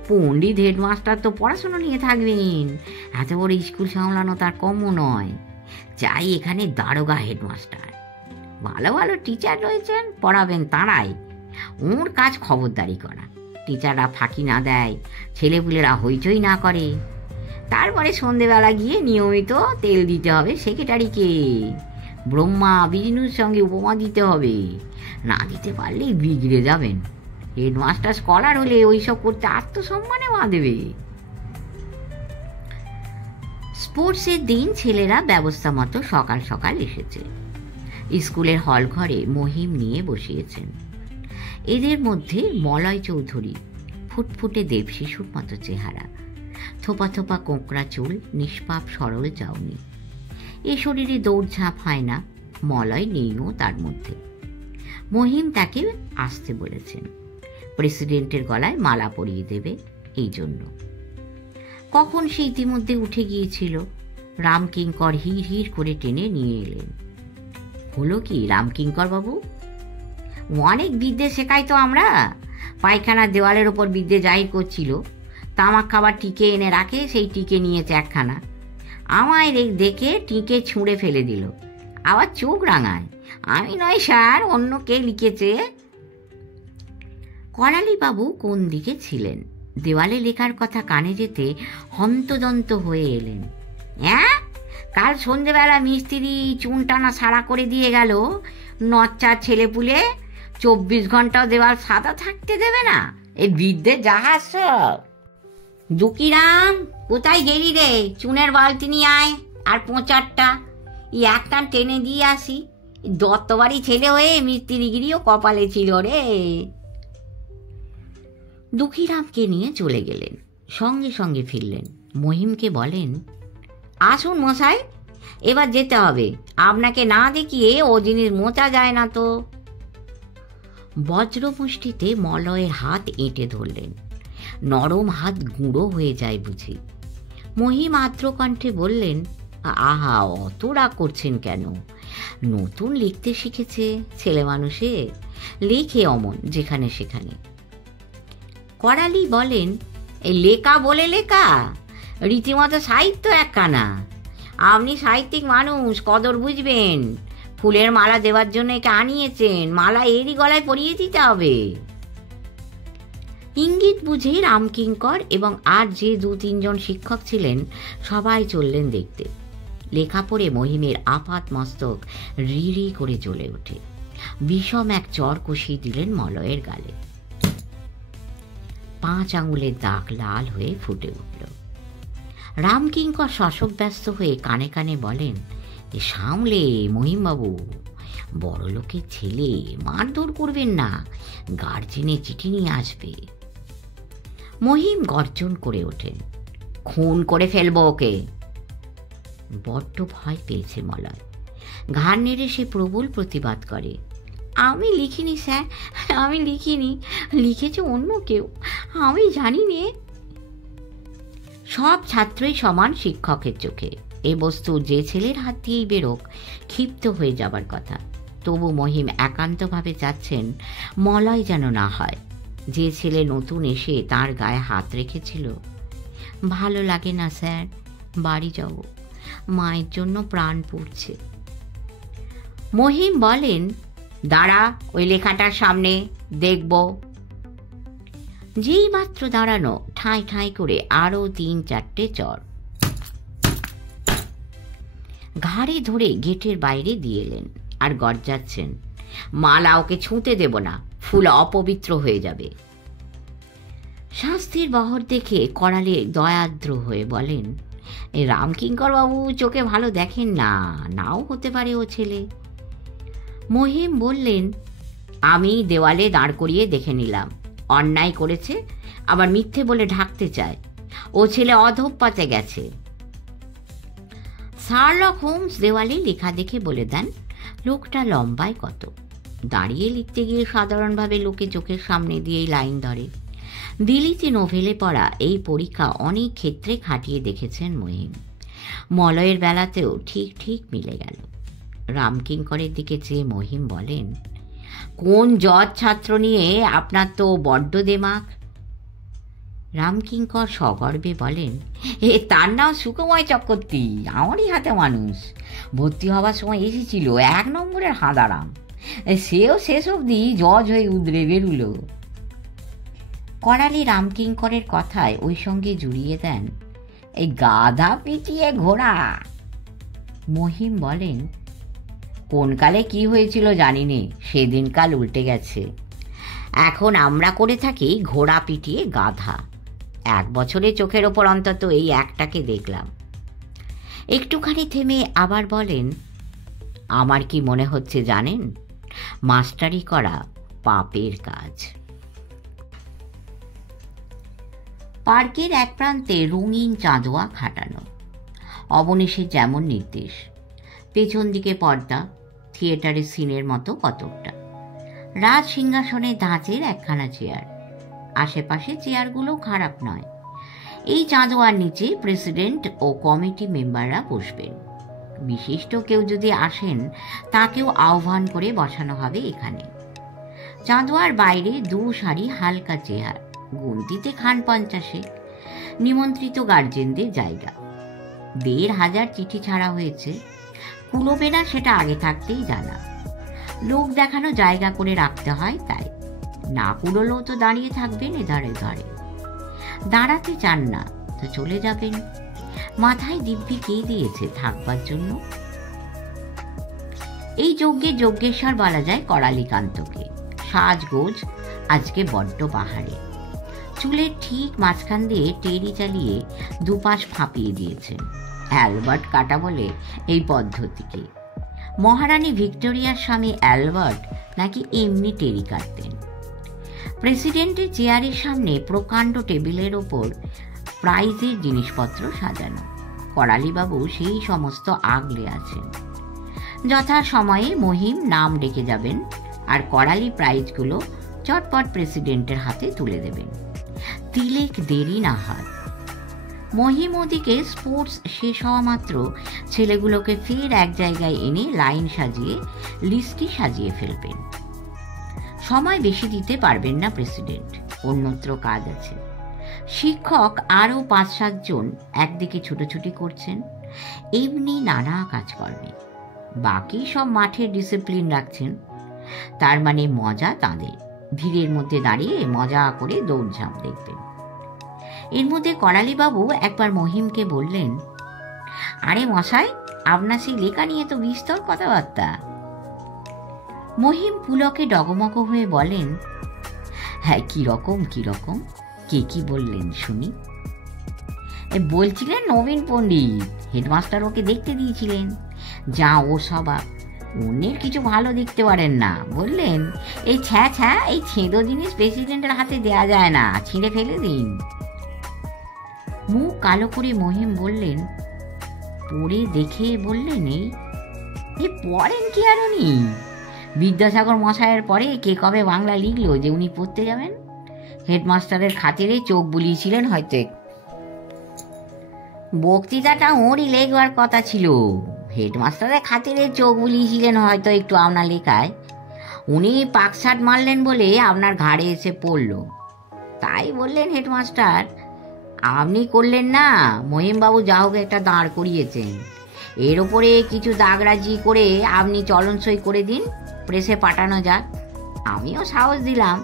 পণ্ডিত হেডমাস্টার তো পড়াশোনা নিয়ে থাকবেন, এত বড় স্কুল সামলানো তার কমও নয়। চাই এখানে দারোগা হেডমাস্টার। ভালো ভালো টিচার রয়েছেন, পড়াবেন তাঁরাই। ওর কাজ খবরদারি করা, টিচাররা ফাঁকি না দেয়, ছেলেপুলেরা হইচই না করে। তারপরে সন্ধেবেলা গিয়ে নিয়মিত তেল দিতে হবে সেক্রেটারিকে। ব্রহ্মা বিষ্ণুর সঙ্গে উপমা দিতে হবে, না দিতে পারলেই বিগড়ে যাবেন। হেডমাস্টার স্কলার হলে ওইসব করতে আত্মসম্মানে বাঁধবে। স্পোর্টসের দিন ছেলেরা ব্যবস্থা মতো সকাল সকাল এসেছে। স্কুলের হল ঘরে মহিম নিয়ে বসিয়েছেন। এদের মধ্যে মলয় চৌধুরী, ফুটফুটে দেবশিশুর মতো চেহারা, থোপা থোপা কোঁকড়া চুল, নিষ্পাপ সরল চাউনি। এ শরীরে দৌড়ঝাঁপ হয় না, মলয় নেইও তার মধ্যে। মহিম তাকে আসতে বলেছেন, প্রেসিডেন্টের গলায় মালা পরিয়ে দেবে এই জন্য। কখন সে ইতিমধ্যে উঠে গিয়েছিল। রামকিঙ্কর হির হির করে টেনে নিয়ে এলেন। হলো কি রামকিঙ্কর বাবু? অনেক বিদ্যে শেখাই তো আমরা। পায়খানার দেওয়ালের ওপর বিদ্যে জাহির করছিল। তামাক খাবার টিকে এনে রাখে, সেই টিকে নিয়েছে একখানা। আমায় দেখে টিকে ছুঁড়ে ফেলে দিল। আবার চোখ রাঙায়, আমি নয় স্যার, অন্য কে লিখেছে। করালিবাবু কোন দিকে ছিলেন? দেওয়ালে লেখার কথা কানে যেতে হন্তদন্ত হয়ে এলেন। হ্যাঁ, কাল সন্ধেবেলা মিস্ত্রি চুন টানা সারা করে দিয়ে গেল। নচ্চার ছেলেপুলে 24 ঘন্টাও দেওয়াল সাদা থাকতে দেবে না। এই বিদ্যের জাহাজ সব। দুকিরাম, কোথায় গেলি রে? চুনের বালতি নিয়ে আয়, আর 5-8টা। এক টান টেনে দিয়ে আসি। দত্তবাড়ি ছেলে হয়ে মিস্ত্রিগিরিও কপালে ছিল রে। দুঃখীরামকে নিয়ে চলে গেলেন। সঙ্গে সঙ্গে ফিরলেন। মহিমকে বলেন, আসুন মশাই, এবার যেতে হবে। আপনাকে না দেখিয়ে ও জিনিস মোচা যায় না তো। বজ্রমুষ্টিতে মলয়ের হাত এঁটে ধরলেন। নরম হাত গুঁড়ো হয়ে যায় বুঝি। মহিম আর্দ্রকণ্ঠে বললেন, আহা, অত রাগ করছেন কেন? নতুন লিখতে শিখেছে ছেলে মানুষে, লেখে অমন যেখানে সেখানে। করালি বলেন, এই লেখা বলে লেখা, রীতিমতো সাহিত্য একখানা। আপনি সাহিত্যিক মানুষ, কদর বুঝবেন। ফুলের মালা দেওয়ার জন্য একে আনিয়েছেন, মালা এরই গলায় পরিয়ে দিতে হবে। ইঙ্গিত বুঝে রামকিঙ্কর এবং আর যে 2-3 জন শিক্ষক ছিলেন সবাই চললেন দেখতে। লেখা পড়ে মহিমের আপাত মস্তক রি করে জ্বলে ওঠে। বিষম এক চর কষিয়ে দিলেন মলয়ের গালে। 5 আঙুলের দাগ লাল হয়ে ফুটে উঠল। রামকিঙ্কর শশক ব্যস্ত হয়ে কানে কানে বলেন, সামলে মহিমবাবু, বড় লোকের ছেলে, মারধর করবেন না, গার্জেনে চিঠি নিয়ে আসবে। মহিম গর্জন করে ওঠেন, খুন করে ফেলবো ওকে। বড্ড ভয় পেয়েছে মলয়। ঘাড় নেড়ে সে প্রবল প্রতিবাদ করে, আমি লিখিনি স্যার, আমি লিখিনি, লিখেছে অন্য কেউ, আমি জানি নে। সব ছাত্রই সমান শিক্ষকের চোখে। এ বস্তু যে ছেলের হাত দিয়েই বেরোক, ক্ষিপ্ত হয়ে যাবার কথা। তবু মহিম একান্তভাবে চাচ্ছেন মলয় যেন না হয়। যে ছেলে নতুন এসে তার গায়ে হাত রেখেছিল। ভালো লাগে না স্যার, বাড়ি যাব, মায়ের জন্য প্রাণ পুড়ছে। মহিম বলেন, দাঁড়া, ওই লেখাটার সামনে দেখব। যেই মাত্র দাঁড়ানো, ঠাঁই ঠাঁই করে আরো 3-4টে চর ঘাড়ে ধরে গেটের বাইরে দিয়ে এলেন। আর গর্জাচ্ছেন, মালা ওকে ছুঁতে দেব না, ফুল অপবিত্র হয়ে যাবে। শাস্তির বহর দেখে করালে দয়াদ্র হয়ে বলেন, এই রামকিঙ্কর বাবু চোখে ভালো দেখেন না, নাও হতে পারে ও ছেলে। মহিম বললেন, আমি দেওয়ালে দাঁড় করিয়ে দেখে নিলাম, অন্যায় করেছে, আবার মিথ্যে বলে ঢাকতে চায়। ও ছেলে অধঃপাতে গেছে। শার্লক হোমস দেওয়ালে লেখা দেখে বলে দেন, লোকটা লম্বায় কত। দাঁড়িয়ে লিখতে গিয়ে সাধারণভাবে লোকে চোখের সামনে দিয়েই লাইন ধরে। দিল্লিতে নোভেলে পড়া এই পরীক্ষা অনেক ক্ষেত্রে খাটিয়ে দেখেছেন মহিম। মলয়ের বেলাতেও ঠিক ঠিক মিলে গেল। রামকিঙ্করের দিকে চেয়ে মহিম বলেন, কোন জজ ছাত্র নিয়ে আপনার তো বড্ড দেমাক। রামকিঙ্কর সগর্বে বলেন, তার নাম সুকুময় চক্রবর্তী, আমারই হাতে মানুষ। ভর্তি হবার সময় এসেছিল 1 নম্বরের হাঁদারাম, সেও শেষ অবধি জজ হয়ে উদরে বেরুল। করালি রামকিঙ্করের কথায় ওই সঙ্গে জুড়িয়ে দেন, এই গাধা পিটিয়ে ঘোড়া। মহিম বলেন, কোন কালে কি হয়েছিল জানি নে, সেদিন কাল উল্টে গেছে। এখন আমরা করে থাকি ঘোড়া পিটিয়ে গাধা। 1 বছরে চোখের ওপর অন্তত এই একটাকে দেখলাম। একটুখানি থেমে আবার বলেন, আমার কি মনে হচ্ছে জানেন, মাস্টারি করা পাপের কাজ। পার্কের এক প্রান্তে রঙিন চাঁদোয়া খাটানো। অবনীশের যেমন নির্দেশ। পেছন দিকে পর্দা, থিয়েটারের সিনের মতো কতকটা। রাজ সিংহাসনে ধাঁচের একখানা চেয়ার। আশেপাশে চেয়ারগুলো খারাপ নয়। এই চাঁদোয়ার নিচে প্রেসিডেন্ট ও কমিটি মেম্বাররা বসবেন। বিশিষ্ট কেউ যদি আসেন তাকেও আহ্বান করে বসানো হবে এখানে। চাঁদোয়ার বাইরে 2 সারি হালকা চেয়ার, গুনতিতে খান 50। নিমন্ত্রিত গার্জেনদের জায়গা। 1,500 চিঠি ছাড়া হয়েছে, কুলোবে না সেটা আগে থাকতেই জানা। লোক দেখানো জায়গা করে রাখতে হয়, তাই না কুড়োলেও তো দাঁড়িয়ে থাকবেন এধারে ধারে। দাঁড়াতে চান না তো চলে যাবেন। মাথায় দিব্যি কে দিয়েছে থাকবার জন্য? এই যজ্ঞে যজ্ঞেশ্বর বলা যায় করালিকান্তকে। সাজগোজ আজকে বড্ড বাহারে। চুলের ঠিক মাঝখান দিয়ে টেরি চালিয়ে দুপাশ ফাঁপিয়ে দিয়েছেন। অ্যালবার্ট কাটা বলে এই পদ্ধতিকে। মহারানী ভিক্টোরিয়ার স্বামী অ্যালবার্ট নাকি এমনি টেরি কাটতেন। প্রেসিডেন্টের চেয়ারের সামনে প্রকাণ্ড টেবিলের ওপর প্রাইজের জিনিসপত্র সাজানো। করালিবাবু সেই সমস্ত আগলে আছেন। যথা সময়ে মহিম নাম ডেকে যাবেন আর করালি প্রাইজগুলো চটপট প্রেসিডেন্টের হাতে তুলে দেবেন। তিলেক দেরি না হয়। মহিম ওদিকে স্পোর্টস শেষ হওয়া মাত্র ছেলেগুলোকে ফের এক জায়গায় এনে লাইন সাজিয়ে লিস্টি সাজিয়ে ফেলবেন। সময় বেশি দিতে পারবেন না প্রেসিডেন্ট, অন্যত্র কাজ আছে। শিক্ষক আরও ৫-৭ জন একদিকে ছুটোছুটি করছেন, এমনি নানা কাজকর্মে। বাকি সব মাঠের ডিসিপ্লিন রাখছেন। তার মানে মজা তাঁদের। ভিড়ের মধ্যে দাঁড়িয়ে মজা করে দৌড়ঝাঁপ দেখবেন। এর মধ্যে করালিবাবু একবার মহিমকে বললেন, আরে মশাই, আপনার সেই লেখা নিয়ে তো বিস্তর কথাবার্তা। মহিম পুলকে ডগমগ হয়ে বলেন, হ্যাঁ, কিরকম কে কি বললেন শুনি? বলছিলেন নবীন পণ্ডিত, হেডমাস্টার ওকে দেখতে দিয়েছিলেন। যা ও সবা, অন্যের কিছু ভালো দেখতে পারেন না। বললেন, এই ছ্যা এই ছেঁদো জিনিস প্রেসিডেন্টের হাতে দেয়া যায় না, ছিঁড়ে ফেলে দিন। মুখ কালো করে মহিম বললেন, পড়ে দেখে বললেন, এই পড়েন কি আর উনি? বিদ্যাসাগর মশাইয়ের পরে কে কবে বাংলা লিখলো যে উনি পড়তে যাবেন? হেডমাস্টারের খাতিরে চোখ বুলিয়েছিলেন হয়তো। বক্তৃতাটা ওরই লেখবার কথা ছিল। হেডমাস্টারের খাতিরে চোখ বুলিয়েছিলেন হয়তো একটু আপনার লেখায়। উনি পাকসাট মারলেন বলে আপনার ঘাড়ে এসে পড়ল। তাই বললেন হেডমাস্টার, আপনি করলেন না, মহিমবাবু যা হোক একটা দাঁড় করিয়েছেন। এর ওপরে কিছু দাগরাজি করে আপনি চলনসই করে দিন, প্রেসে পাঠানো যাক। আমিও সাহস দিলাম,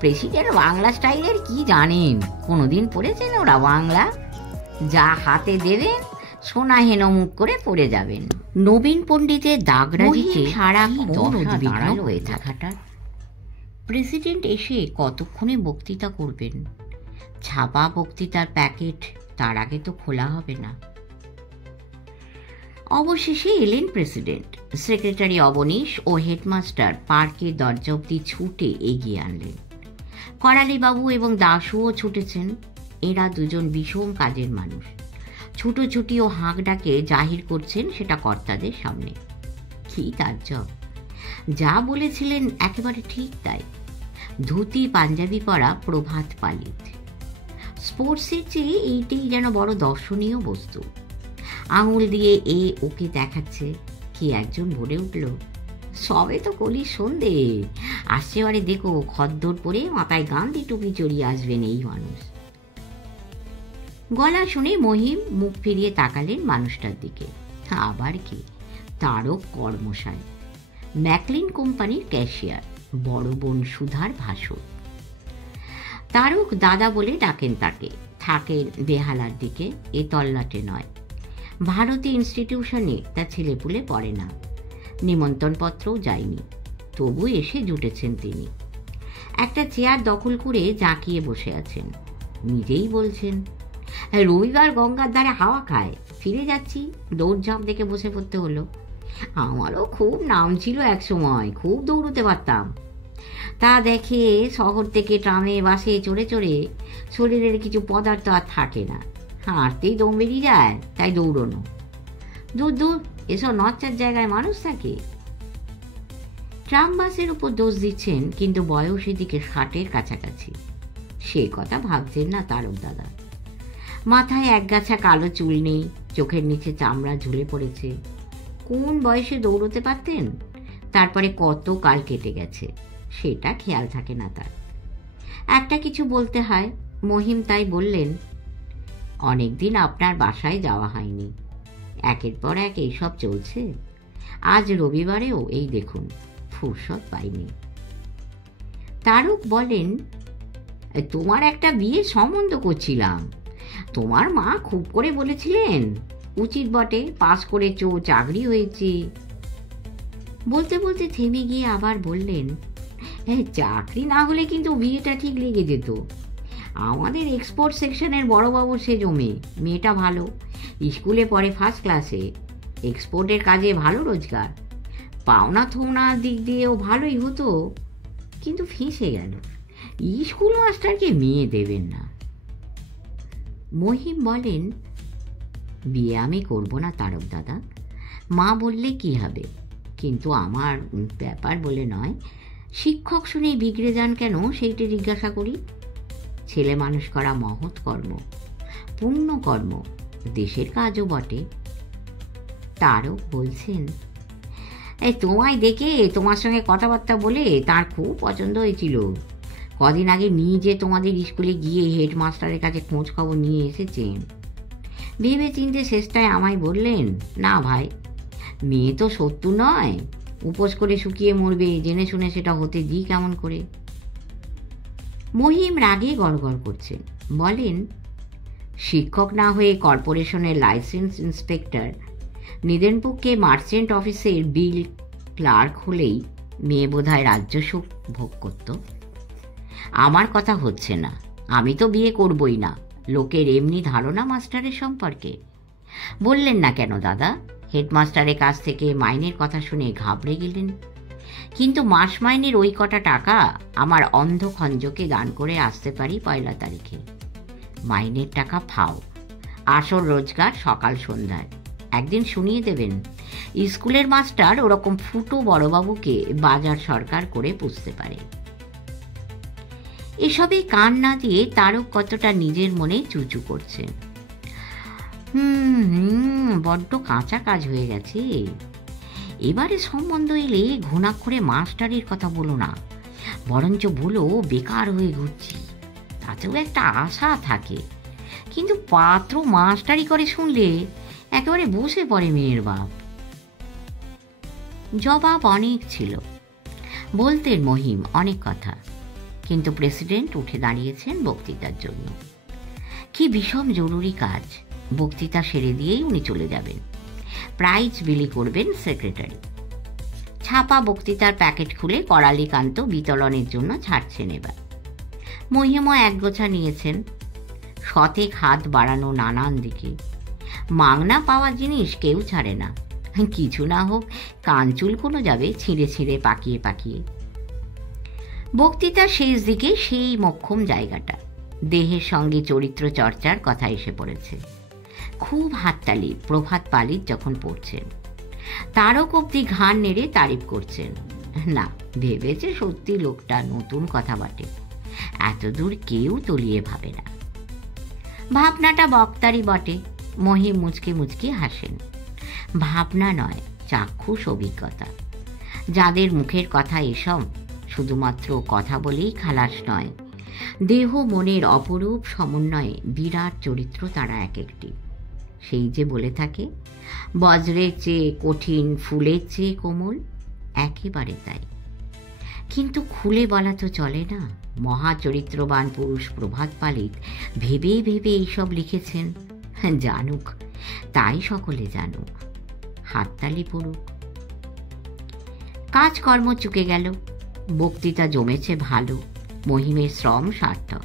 প্রেসিডেন্ট বাংলা স্টাইলের কি জানেন? কোনোদিন পড়েছেন ওরা বাংলা? যা হাতে দেবেন সোনা হেন মুখ করে পড়ে যাবেন। নবীন পণ্ডিতের দাগরাজিতে সারা দাঁড়াল হয়ে থাকাটা। প্রেসিডেন্ট এসে কতক্ষণে বক্তৃতা করবেন? ছাপা বক্তৃতার প্যাকেট তার আগে তো খোলা হবে না। অবশেষে এলেন প্রেসিডেন্ট। সেক্রেটারি অবনীশ ও হেডমাস্টার পার্কের দরজা অব্দি ছুটে এগিয়ে আনলেন। করালিবাবু এবং দাশুও ছুটেছেন। এরা দুজন ভীষণ কাজের মানুষ। ছুটোছুটি ও হাঁক ডাকে জাহির করছেন সেটা কর্তাদের সামনে। কি তাজ্জব! যা বলেছিলেন একেবারে ঠিক তাই। ধুতি পাঞ্জাবি পরা প্রভাত পালিত। স্পোর্টসের চেয়ে এইটাই যেন বড় দর্শনীয় বস্তু। আঙুল দিয়ে ওকে দেখাচ্ছে। কি একজন বলে উঠল, সবে তো কলি সন্ধে, আসছে বারে দেখো খদ্দর পরে মাথায় গান্ধী টুপি চড়িয়ে আসবেন এই মানুষ। গলা শুনে মহিম মুখ ফিরিয়ে তাকালেন মানুষটার দিকে। আবার কি, তারও কর্মশায়। ম্যাকলিন কোম্পানির ক্যাশিয়ার, বড় বোন সুধার ভাসুর। তারক দাদা বলে ডাকেন তাকে। থাকেন বেহালার দিকে, এ তল্লাটে নয়। ভারতী ইনস্টিটিউশনে তার ছেলেপুলে পড়ে না, নিমন্ত্রণপত্রও যায়নি, তবু এসে জুটেছেন তিনি। একটা চেয়ার দখল করে জাঁকিয়ে বসে আছেন। নিজেই বলছেন, রবিবার গঙ্গার ধারে হাওয়া খায়, ফিরে যাচ্ছি, দৌড়ঝাঁপ দেখে বসে পড়তে হলো। আমারও খুব নাম ছিল এক সময়, খুব দৌড়তে পারতাম। তা দেখে শহর থেকে ট্রামে বাসে চড়ে চড়ে শরীরের কিছু পদার্থ আর থাকে না, হাঁটতেই দম বেরিয়ে যায়, তাই দৌড়নো। দূর দূর, এসব নচ্চার জায়গায় মানুষ থাকে। ট্রাম বাসের উপর দোষ দিচ্ছেন, কিন্তু বয়স এদিকে 60-এর কাছাকাছি। সে কথা ভাবছেন না তারক দাদা। মাথায় একগাছা কালো চুল নেই, চোখের নিচে চামড়া ঝুলে পড়েছে। কোন বয়সে দৌড়তে পারতেন, তারপরে কত কাল কেটে গেছে, সেটা খেয়াল থাকে না তার। একটা কিছু বলতে হয়। মহিম তাই বললেন, অনেকদিন আপনার বাসায় যাওয়া হয়নি। একের পর এক এইসব চলছে। আজ রবিবারেও এই দেখুন, ফুরসত পাইনি। তারক বলেন, তোমার একটা বিয়ের সম্বন্ধ করছিলাম। তোমার মা খুব করে বলেছিলেন, উচিত বটে, পাস করেছো, চাকরি হয়েছে। বলতে বলতে থেমে গিয়ে আবার বললেন, চাকরি না হলে কিন্তু বিয়েটা ঠিক লেগে যেত। আমাদের এক্সপোর্ট সেকশনের বড়বাবুর সে জমে, মেয়েটা ভালো, স্কুলে পড়ে ফার্স্ট ক্লাসে, এক্সপোর্টের কাজে ভালো রোজগার, পাওনা থোনার দিক দিয়েও ভালোই হতো, কিন্তু ফেঁসে গেল। স্কুল মাস্টারকে মেয়ে দেবেন না। মহিম বলেন, বিয়ে আমি করব না তারক দাদা, মা বললে কি হবে, কিন্তু আমার ব্যাপার বলে নয়। শিক্ষক শুনেই বিগড়ে যান কেন সেইটা জিজ্ঞাসা করি। ছেলে মানুষ করা মহৎ কর্ম, পুণ্য কর্ম, দেশের কাজও বটে। তারক বলছেন, তোমায় দেখে, তোমার সঙ্গে কথাবার্তা বলে তার খুব পছন্দ হয়েছিল। কদিন আগে নিজে তোমাদের স্কুলে গিয়ে হেডমাস্টারের কাছে খোঁজ খবর নিয়ে এসেছেন। ভেবে চিনতে শেষটায় আমায় বললেন, না ভাই, মেয়ে তো শত্রু নয়, উপোস করে শুকিয়ে মরবে, জেনে শুনে সেটা হতে দিই কেমন করে। মহিম রাগে গড়গড় করছেন, বলেন, শিক্ষক না হয়ে কর্পোরেশনের লাইসেন্স ইন্সপেক্টর, নিদেন পক্ষে মার্চেন্ট অফিসের বিল ক্লার্ক হলেই মেয়ে বোধহয় রাজ্যসুখ ভোগ করত। আমার কথা হচ্ছে না, আমি তো বিয়ে করবই না। লোকের এমনি ধারণা মাস্টারের সম্পর্কে। বললেন না কেন দাদা, হেডমাস্টারের কাছ থেকে মাইনের কথা শুনে ঘাবড়ে গেলেন। কিন্তু মাস মাইনের ওই কটা টাকা আমার অন্ধ খঞ্জকে দান করে আসতে পারি 1 তারিখে। মাইনের টাকা ফাও, আসল রোজগার সকাল সন্ধ্যায়। একদিন শুনিয়ে দেবেন, স্কুলের মাস্টার ওরকম ফুটো বড়বাবুকে বাজার সরকার করে পুষতে পারে। এসবে কান না দিয়ে তারক কতটা নিজের মনে চুচু করছেন। বড্ড কাঁচা কাজ হয়ে গেছে। এবারে সম্বন্ধ এলে ঘুণাক্ষরে মাস্টারের কথা বলো না, বরঞ্চ বলো বেকার হয়ে ঘুরছি, তাতেও একটা আশা থাকে। কিন্তু পাত্র মাস্টারি করে শুনলে একেবারে বসে পড়ে মেয়ের বাপ। জবাব অনেক ছিল, বলতেন মহিম অনেক কথা, কিন্তু প্রেসিডেন্ট উঠে দাঁড়িয়েছেন বক্তৃতার জন্য। কি ভীষণ জরুরি কাজ, বক্তৃতা সেরে দিয়েই উনি চলে যাবেন। প্রাইজ বিলি করবেন সেক্রেটারি। ছাপা বক্তৃতার প্যাকেট খুলে করালিকান্ত বিতরণের জন্য ছাড়ছেন। এবার মহিমও একগোছা নিয়েছেন, শতেক হাত বাড়ানো নানান দিকে। মাগনা পাওয়া জিনিস কেউ ছাড়ে না, কিছু না হোক কানচুল কোনো যাবে ছিঁড়ে ছিঁড়ে পাকিয়ে পাকিয়ে। বক্তৃতার শেষ দিকে সেই মক্ষম জায়গাটা, দেহের সঙ্গে চরিত্র চর্চার কথা এসে পড়েছে। খুব হাততালি প্রভাত পালিত যখন পড়ছেন, তারক অব্দি ঘাড় নেড়ে তারিফ করছেন। না, ভেবেছে সত্যি লোকটা নতুন কথা বটে, এতদূর কেউ তলিয়ে ভাবে না। ভাবনাটা বক্তারই বটে। মহিম মুচকে মুচকে হাসেন। ভাবনা নয়, চাক্ষুষ অভিজ্ঞতা। যাদের মুখের কথা এসব, শুধুমাত্র কথা বলেই খালাস নয়, দেহ মনের অপরূপ সমন্বয়ে বিরাট চরিত্র তারা এক একটি। সেই যে বলে থাকে, বজ্রের চেয়ে কঠিন, ফুলের চেয়ে কোমল, একেবারে তাই। কিন্তু খুলে বলা তো চলে না। মহাচরিত্রবান পুরুষ প্রভাত পালিত ভেবে ভেবে এইসব লিখেছেন। জানুক, তাই সকলে জানুক, হাততালি পড়ুক। কাজকর্ম চুকে গেল, বক্তৃতা জমেছে ভালো, মহিমের শ্রম সার্থক।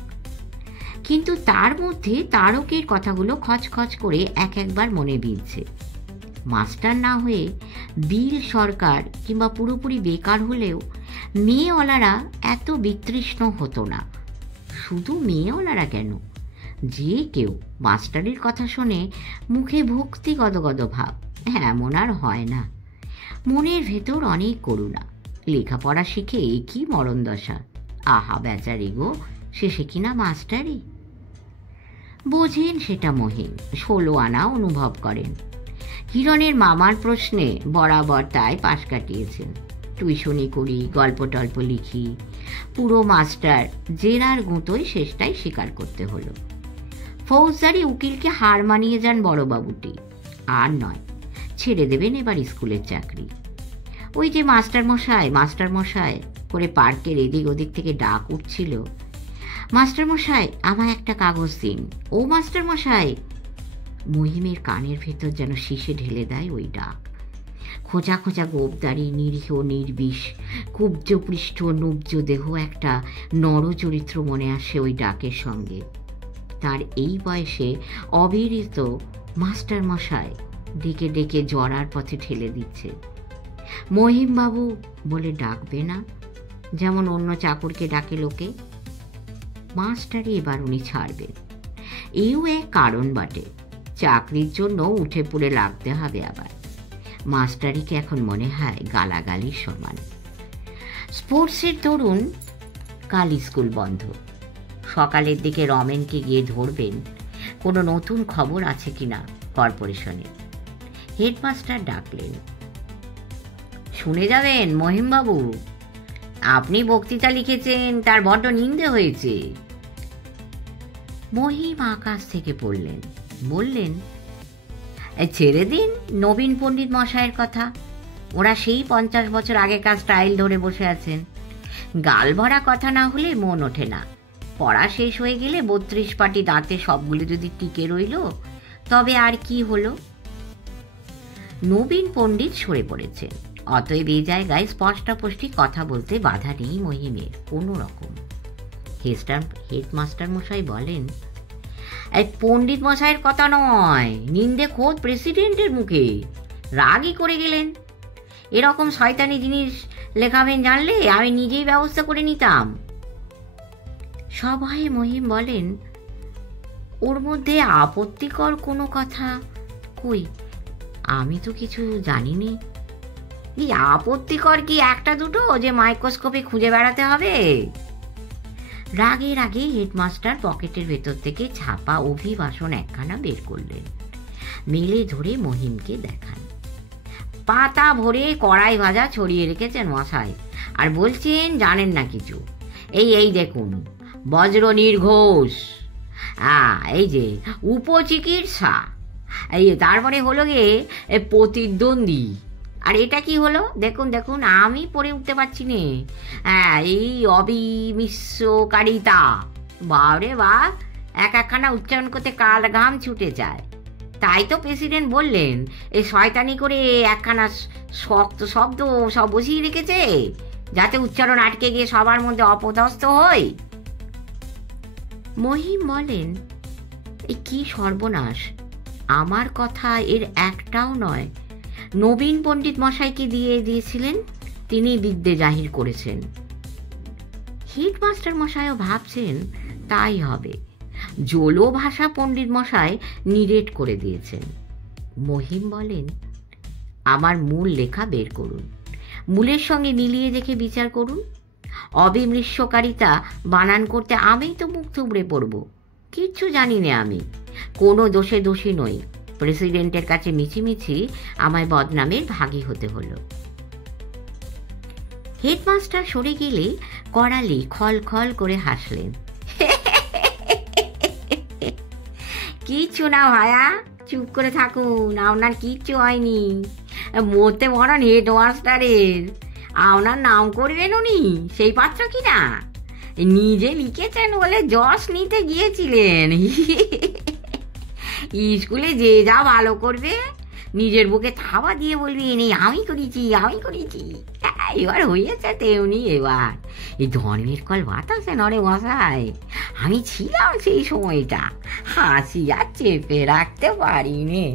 কিন্তু তার মধ্যে তারকের কথাগুলো খচখচ করে একবার মনে বিঁধছে। মাস্টার না হয়ে বিল সরকার কিংবা পুরোপুরি বেকার হলেও মেয়েওয়ালারা এত বিতৃষ্ণ হতো না। শুধু মেয়েওয়ালারা কেন, যে কেউ মাস্টারের কথা শুনে মুখে ভক্তি গদগদ ভাব, এমন আর হয় না। মনের ভেতর অনেক করুণা। লেখাপড়া শিখে কি মরণ দশা, আহা বেচারি গো, শেষে কিনা মাস্টারি। বোঝেন সেটা মহিম, 16 আনা অনুভব করেন। হিরণের মামার প্রশ্নে বরাবর তাই পাশ কাটিয়েছেন। টিউশনি করি, গল্প টল্প লিখি, পুরো মাস্টার জেরার গুঁতোয় শেষটাই স্বীকার করতে হলো। ফৌজদারি উকিলকে হার মানিয়ে যান বড়বাবুটি, আর নয়, ছেড়ে দেবেন এবার স্কুলের চাকরি। ওই যে মাস্টার মশাই, মাস্টার মশাই করে পার্কের এদিক ওদিক থেকে ডাক উঠছিল। মাস্টার মশাই, আমায় একটা কাগজ দিন। ও মাস্টার মশাই। মহিমের কানের ভেতর যেন শীষে ঢেলে দেয় ওই ডাক। খোঁচা খোঁচা গোপদারি, নিরীহ নির্বিষ, কুব্জ পৃষ্ঠ নুব্জ দেহ, একটা নরচরিত্র মনে আসে ওই ডাকের সঙ্গে। তার এই বয়সে অবিরত মাস্টার মশাই ডেকে ডেকে জড়ার পথে ঠেলে দিচ্ছে। মহিমবাবু বলে ডাকবে না, যেমন অন্য চাকরকে ডাকে লোকে। মাস্টারই এবার উনি ছাড়বেন। এও এক কারণ বটে, চাকরির জন্য উঠে পড়ে লাগতে হবে আবার। মাস্টারিকে এখন মনে হয় গালাগালির সমান। স্পোর্টসের দরুন কাল স্কুল বন্ধ। সকালের দিকে রমেনকে গিয়ে ধরবেন কোনো নতুন খবর আছে কিনা কর্পোরেশনে। হেডমাস্টার ডাকলেন। শুনে যাবেন মহিমবাবু, আপনি বক্তৃতা লিখেছেন, তার বড্ড নিন্দে হয়েছে। মহিম আকাশ থেকে পড়লেন, বললেন, ছেড়ে দিন নবীন পণ্ডিত মশাইয়ের কথা। ওরা সেই 50 বছর আগেকার স্টাইল ধরে বসে আছেন। গাল ভরা কথা না হলে মন ওঠে না। পড়া শেষ হয়ে গেলে 32 পাটি দাঁতে সবগুলো যদি টিকে রইল, তবে আর কি হলো। নবীন পণ্ডিত সরে পড়েছেন, অতএব এই জায়গায় স্পষ্টাস্পষ্টি কথা বলতে বাধা নেই মহিমের কোনো রকম। হেডমাস্টার মশাই বলেন, এই পণ্ডিত মশাইয়ের কথা নয়, নিন্দে খোদ প্রেসিডেন্টের মুখে। রাগই করে গেলেন। এরকম শয়তানি জিনিস লেখাবেন জানলে আমি নিজেই ব্যবস্থা করে নিতাম। সবাই মহিম বলেন, ওর মধ্যে আপত্তিকর কোনো কথা কই? আমি তো কিছু জানিনি। এই আপত্তিকর কি একটা দুটো যে মাইক্রোস্কোপে খুঁজে বেড়াতে হবে? রাগে রাগে হেডমাস্টার পকেটের ভেতর থেকে ছাপা অভিবাসন একখানা বের করলেন, মেলে ধরে মহিমকে দেখান। পাতা ভরে কড়াই ভাজা ছড়িয়ে রেখেছেন মশাই, আর বলছেন জানেন না কিছু। এই দেখুন, বজ্র নির্ঘোষ, এই যে উপচিকিৎসা, এই তারপরে হলো গিয়ে প্রতিদ্বন্দ্বী, আর এটা কি হলো দেখুন দেখুন, আমি পড়ে উঠতে পারছি নে। এই অবিমিশ্রকারিতা। বারে বা, একখানা উচ্চারণ করতে কাল ঘাম ছুটে যায়। তাই তো প্রেসিডেন্ট বললেন, এই শয়তানি করে একখানা শক্ত শব্দ সব বসিয়ে রেখেছে, যাতে উচ্চারণ আটকে গিয়ে সবার মধ্যে অপদস্থ হয়। মহিম বলেন, এই কি সর্বনাশ! আমার কথা এর একটাও নয়। নবীন পণ্ডিত মশাইকে দিয়েছিলেন, তিনি বিদ্যে জাহির করেছেন। হেডমাস্টার মশাইও ভাবছেন তাই হবে। জোলো ভাষা পণ্ডিত মশাই নিরেট করে দিয়েছেন। মহিম বলেন, আমার মূল লেখা বের করুন, মূলের সঙ্গে মিলিয়ে দেখে বিচার করুন। অবিমৃষ্যকারিতা বানান করতে আমি তো মুখ থুবড়ে পড়ব। কিচ্ছু জানি না আমি, কোনো দোষে দোষী নই। প্রেসিডেন্টের কাছে মিছিমিছি আমায় বদনামের ভাগী হতে হলো। হেডমাস্টার সরে গেলে করালি খল খল করে হাসলেন। কিচ্ছু না ভায়া, চুপ করে থাকুন, আপনার কিচ্ছু হয়নি। মরতে মরণ হেডমাস্টারের, আপনার নাম করবেন উনি, সেই পাত্র কিনা। নিজে লিখেছেন বলে যশ নিতে গিয়েছিলেন। স্কুলে যে যা ভালো করবে নিজের বুকে থাবা দিয়ে বলবি, এই আমি করেছি আমি করেছি। এবার হয়েছে তেমনি। এবার এই ধর্মের কল বাতাসে নরে মশাই, আমি ছিলাম সেই সময়টা, হাসি আর চেপে রাখতে পারিনি।